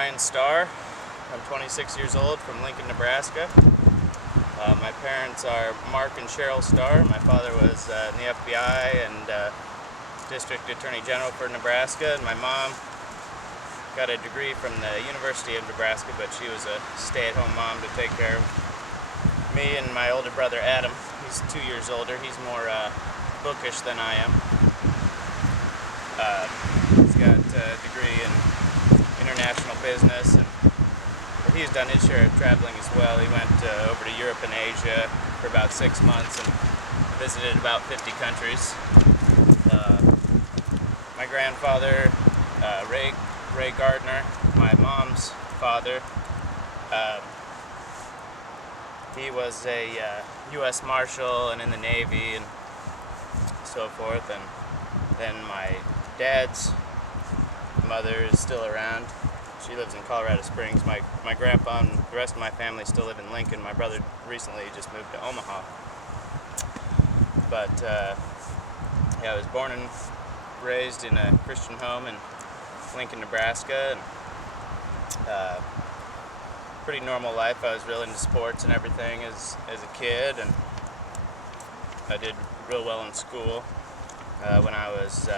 Ryan Starr. I'm 26 years old from Lincoln, Nebraska. My parents are Mark and Cheryl Starr. My father was in the FBI and District Attorney General for Nebraska, and my mom got a degree from the University of Nebraska, but she was a stay-at-home mom to take care of me and my older brother Adam. He's 2 years older. He's more bookish than I am. He's got a degree in international business, and he's done his share of traveling as well. He went over to Europe and Asia for about 6 months and visited about 50 countries. My grandfather, Ray Gardner, my mom's father, he was a U.S. Marshal and in the Navy and so forth. And then my dad's mother is still around. She lives in Colorado Springs. My grandpa and the rest of my family still live in Lincoln. My brother recently just moved to Omaha. But I was born and raised in a Christian home in Lincoln, Nebraska. And, pretty normal life. I was real into sports and everything as a kid, and I did real well in school. When I was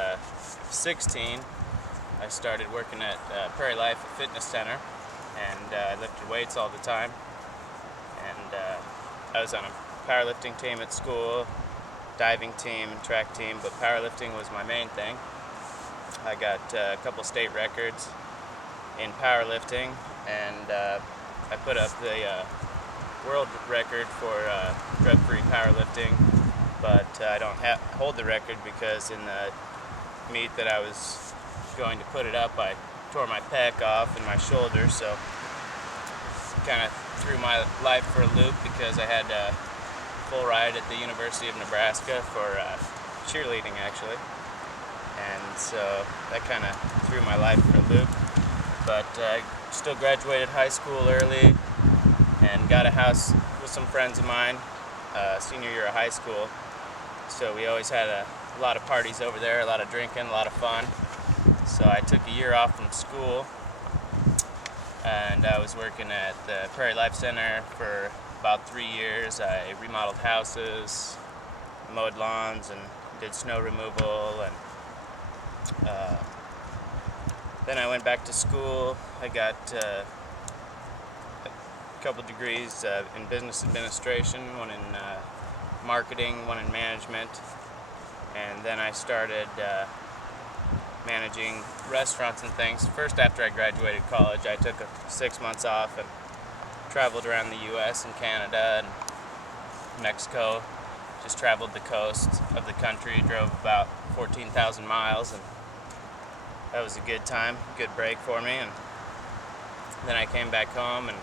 16, I started working at Prairie Life Fitness Center, and I lifted weights all the time. And I was on a powerlifting team at school, diving team, and track team, but powerlifting was my main thing. I got a couple state records in powerlifting, and I put up the world record for drug-free powerlifting, but I don't hold the record because in the meet that I was going to put it up, I tore my pec off and my shoulder, so kind of threw my life for a loop because I had a full ride at the University of Nebraska for cheerleading, actually, and so that kind of threw my life for a loop. But I still graduated high school early and got a house with some friends of mine senior year of high school. So we always had a lot of parties over there, a lot of drinking, a lot of fun. So I took a year off from school, and I was working at the Prairie Life Center for about 3 years. I remodeled houses, mowed lawns, and did snow removal, and then I went back to school. I got a couple degrees in business administration, one in marketing, one in management, and then I started managing restaurants and things. First, after I graduated college, I took 6 months off and traveled around the U.S. and Canada and Mexico. Just traveled the coast of the country, drove about 14,000 miles, and that was a good time, good break for me. And then I came back home and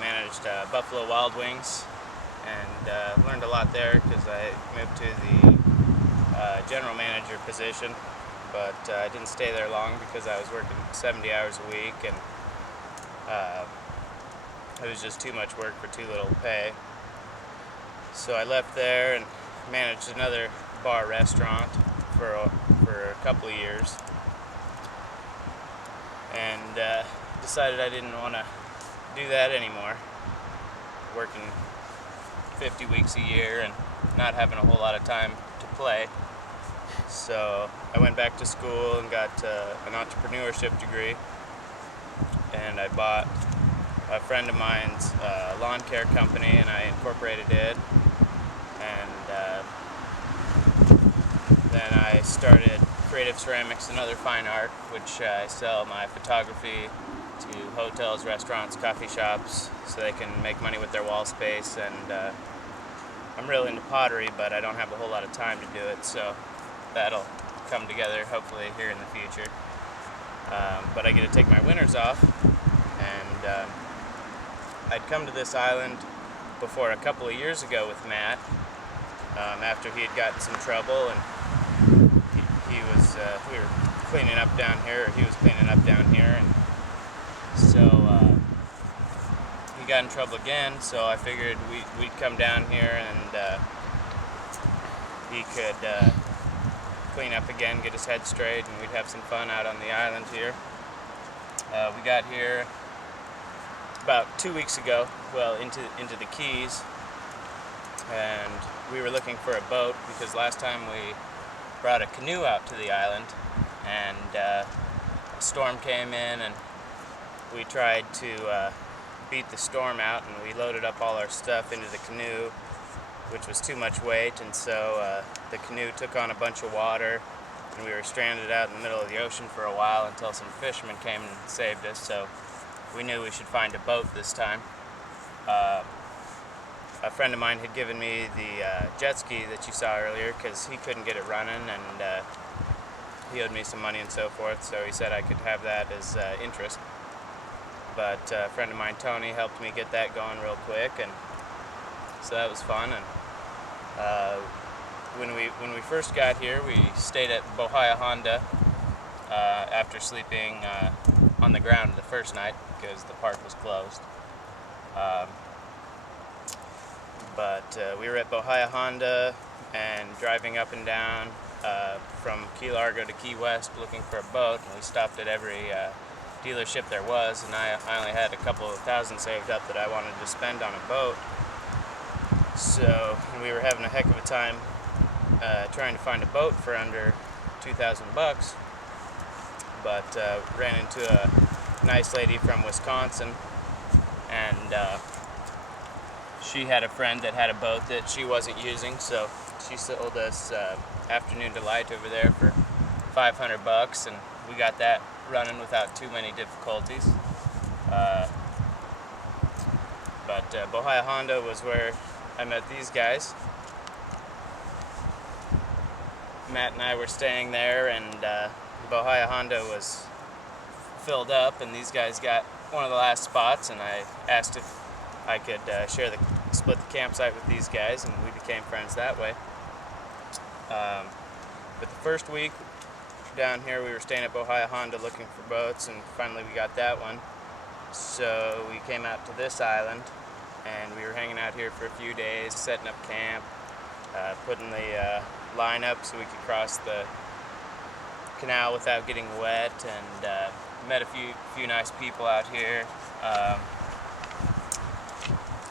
managed Buffalo Wild Wings, and learned a lot there because I moved to the general manager position, but I didn't stay there long because I was working 70 hours a week, and it was just too much work for too little pay. So I left there and managed another bar restaurant for a couple of years, and decided I didn't want to do that anymore, working 50 weeks a year and not having a whole lot of time to play. So I went back to school and got an entrepreneurship degree, and I bought a friend of mine's lawn care company, and I incorporated it, and then I started Creative Ceramics and Other Fine Art, which I sell my photography to hotels, restaurants, coffee shops, so they can make money with their wall space. And I'm really into pottery, but I don't have a whole lot of time to do it, so that'll come together hopefully here in the future. But I get to take my winters off, and I'd come to this island before a couple of years ago with Matt, after he had gotten some trouble, and we were cleaning up down here, or he was cleaning up down here, and so he got in trouble again, so I figured we'd come down here and he could clean up again, get his head straight, and we'd have some fun out on the island here. We got here about 2 weeks ago, well, into the Keys, and we were looking for a boat because last time we brought a canoe out to the island, and a storm came in, and we tried to beat the storm out, and we loaded up all our stuff into the canoe, which was too much weight, and so the canoe took on a bunch of water, and we were stranded out in the middle of the ocean for a while until some fishermen came and saved us. So we knew we should find a boat this time. A friend of mine had given me the jet ski that you saw earlier because he couldn't get it running, and he owed me some money and so forth, so he said I could have that as interest. But a friend of mine, Tony, helped me get that going real quick, and so that was fun. And when we first got here, we stayed at Bohia Honda after sleeping on the ground the first night because the park was closed. But we were at Bohia Honda and driving up and down from Key Largo to Key West looking for a boat, and we stopped at every dealership there was, and I only had a couple of thousand saved up that I wanted to spend on a boat. So we were having a heck of a time trying to find a boat for under $2,000, but ran into a nice lady from Wisconsin, and she had a friend that had a boat that she wasn't using, so she sold us Afternoon Delight over there for $500, and we got that running without too many difficulties. But Bohia Honda was where I met these guys. Matt and I were staying there, and Bohia Honda was filled up, and these guys got one of the last spots, and I asked if I could split the campsite with these guys, and we became friends that way. But the first week down here, we were staying at Bohia Honda looking for boats, and finally we got that one. So we came out to this island, and we were hanging out here for a few days, setting up camp, putting the line up so we could cross the canal without getting wet, and met a few nice people out here.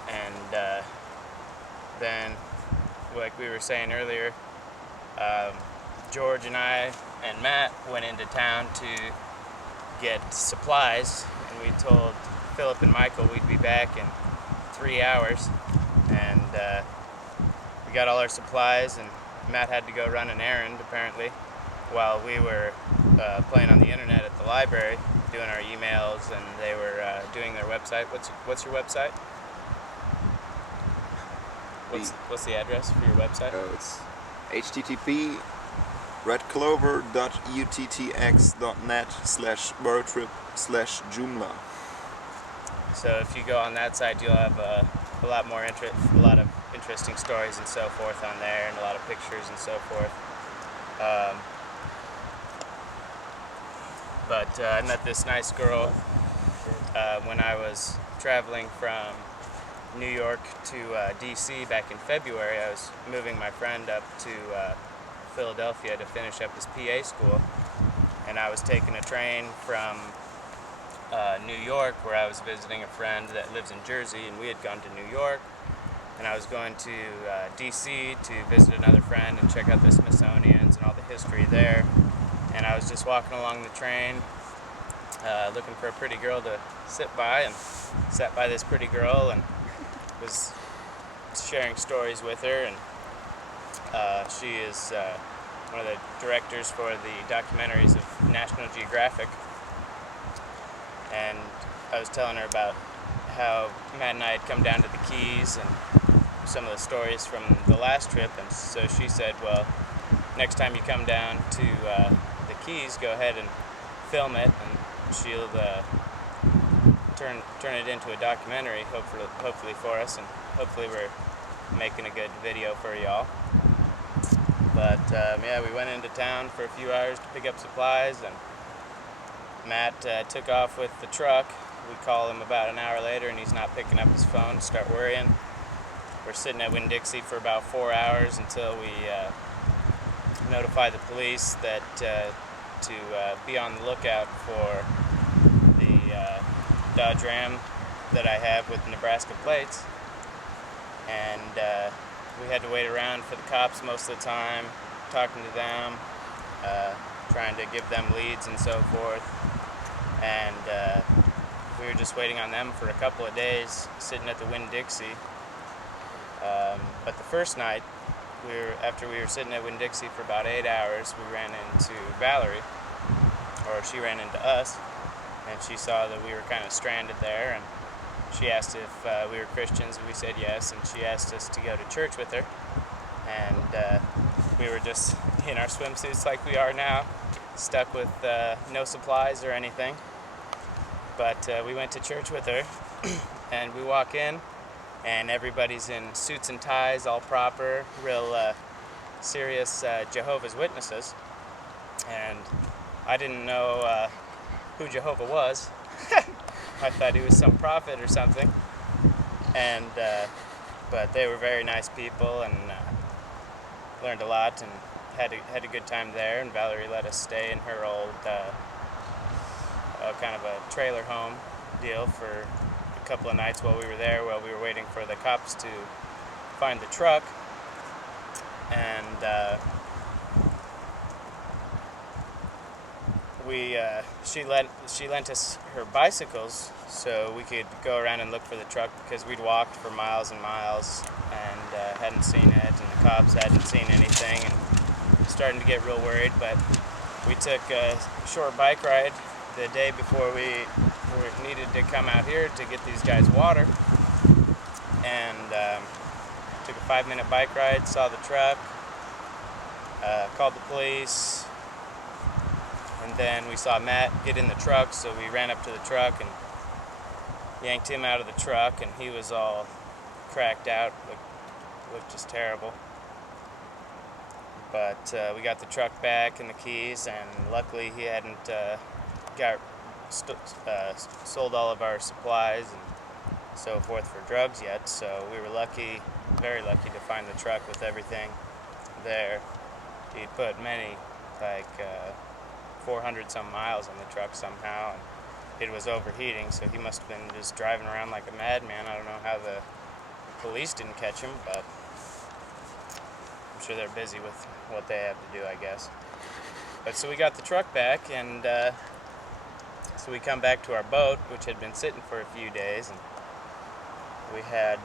And then, like we were saying earlier, George and I and Matt went into town to get supplies, and we told Philip and Michael we'd be back in 3 hours, and we got all our supplies, and Matt had to go run an errand apparently while we were playing on the internet at the library doing our emails, and they were doing their website. What's your website? What's the address for your website? It's http redclover.uttx.net/roadtrip/Joomla. So if you go on that site, you'll have a lot of interesting stories and so forth on there, and a lot of pictures and so forth. But I met this nice girl when I was traveling from New York to DC back in February. I was moving my friend up to Philadelphia to finish up his PA school, and I was taking a train from New York, where I was visiting a friend that lives in Jersey, and we had gone to New York, and I was going to DC to visit another friend and check out the Smithsonian's and all the history there. And I was just walking along the train looking for a pretty girl to sit by, and sat by this pretty girl and was sharing stories with her, and she is one of the directors for the documentaries of National Geographic, and I was telling her about how Matt and I had come down to the Keys and some of the stories from the last trip, and so she said, well, next time you come down to the Keys, go ahead and film it, and she'll turn it into a documentary, hopefully for us, and hopefully we're making a good video for y'all. But yeah, we went into town for a few hours to pick up supplies, and Matt took off with the truck. We call him about an hour later, and he's not picking up his phone to start worrying. We're sitting at Winn-Dixie for about 4 hours until we notify the police that to be on the lookout for the Dodge Ram that I have with Nebraska plates, and we had to wait around for the cops most of the time, talking to them, trying to give them leads and so forth, and we were just waiting on them for a couple of days, sitting at the Winn-Dixie. But the first night, after we were sitting at Winn-Dixie for about 8 hours, we ran into Valerie, or she ran into us, and she saw that we were kind of stranded there, and she asked if we were Christians, and we said yes, and she asked us to go to church with her, and we were just in our swimsuits like we are now, stuck with no supplies or anything, but we went to church with her, and we walk in, and everybody's in suits and ties, all proper, real serious Jehovah's Witnesses, and I didn't know who Jehovah was. I thought he was some prophet or something, and but they were very nice people, and learned a lot, and had a good time there. And Valerie let us stay in her old kind of a trailer home deal for a couple of nights while we were there, while we were waiting for the cops to find the truck. And she lent us her bicycles so we could go around and look for the truck, because we'd walked for miles and miles and hadn't seen it, and the cops hadn't seen anything, and starting to get real worried. But we took a short bike ride the day before we needed to come out here to get these guys water, and took a 5-minute bike ride, saw the truck, called the police, and then we saw Matt get in the truck, so we ran up to the truck and yanked him out of the truck, and he was all cracked out, looked just terrible. But we got the truck back and the keys, and luckily he hadn't sold all of our supplies and so forth for drugs yet, so we were lucky, very lucky, to find the truck with everything there. He'd put like 400 some miles on the truck somehow, and it was overheating, so he must have been just driving around like a madman. I don't know how the police didn't catch him, but I'm sure they're busy with what they have to do, I guess. But so we got the truck back, and so we come back to our boat, which had been sitting for a few days, and we had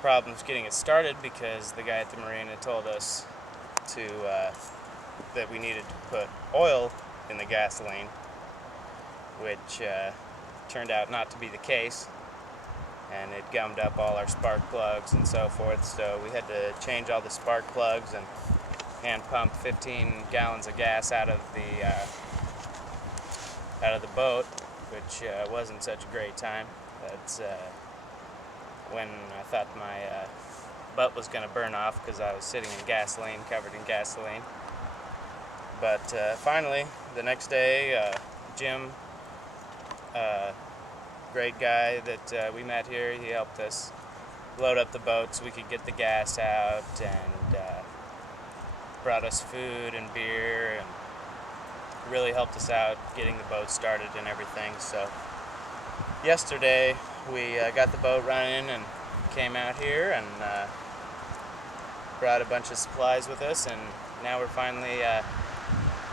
problems getting it started because the guy at the marina told us that we needed to put oil in the gasoline, which turned out not to be the case, and it gummed up all our spark plugs and so forth, so we had to change all the spark plugs and hand pump 15 gallons of gas out of the boat, which wasn't such a great time. That's when I thought my butt was going to burn off, because I was sitting in gasoline, covered in gasoline. But finally, the next day, Jim, great guy that we met here, he helped us load up the boat so we could get the gas out, and brought us food and beer, and really helped us out getting the boat started and everything. So yesterday we got the boat running and came out here and brought a bunch of supplies with us, and now we're finally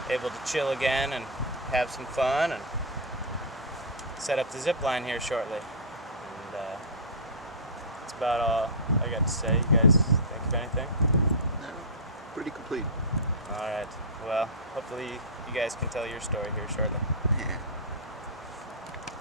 able to chill again and have some fun and set up the zip line here shortly. And that's about all I got to say. You guys think of anything? No, pretty complete. All right. Well, hopefully you guys can tell your story here shortly. Yeah.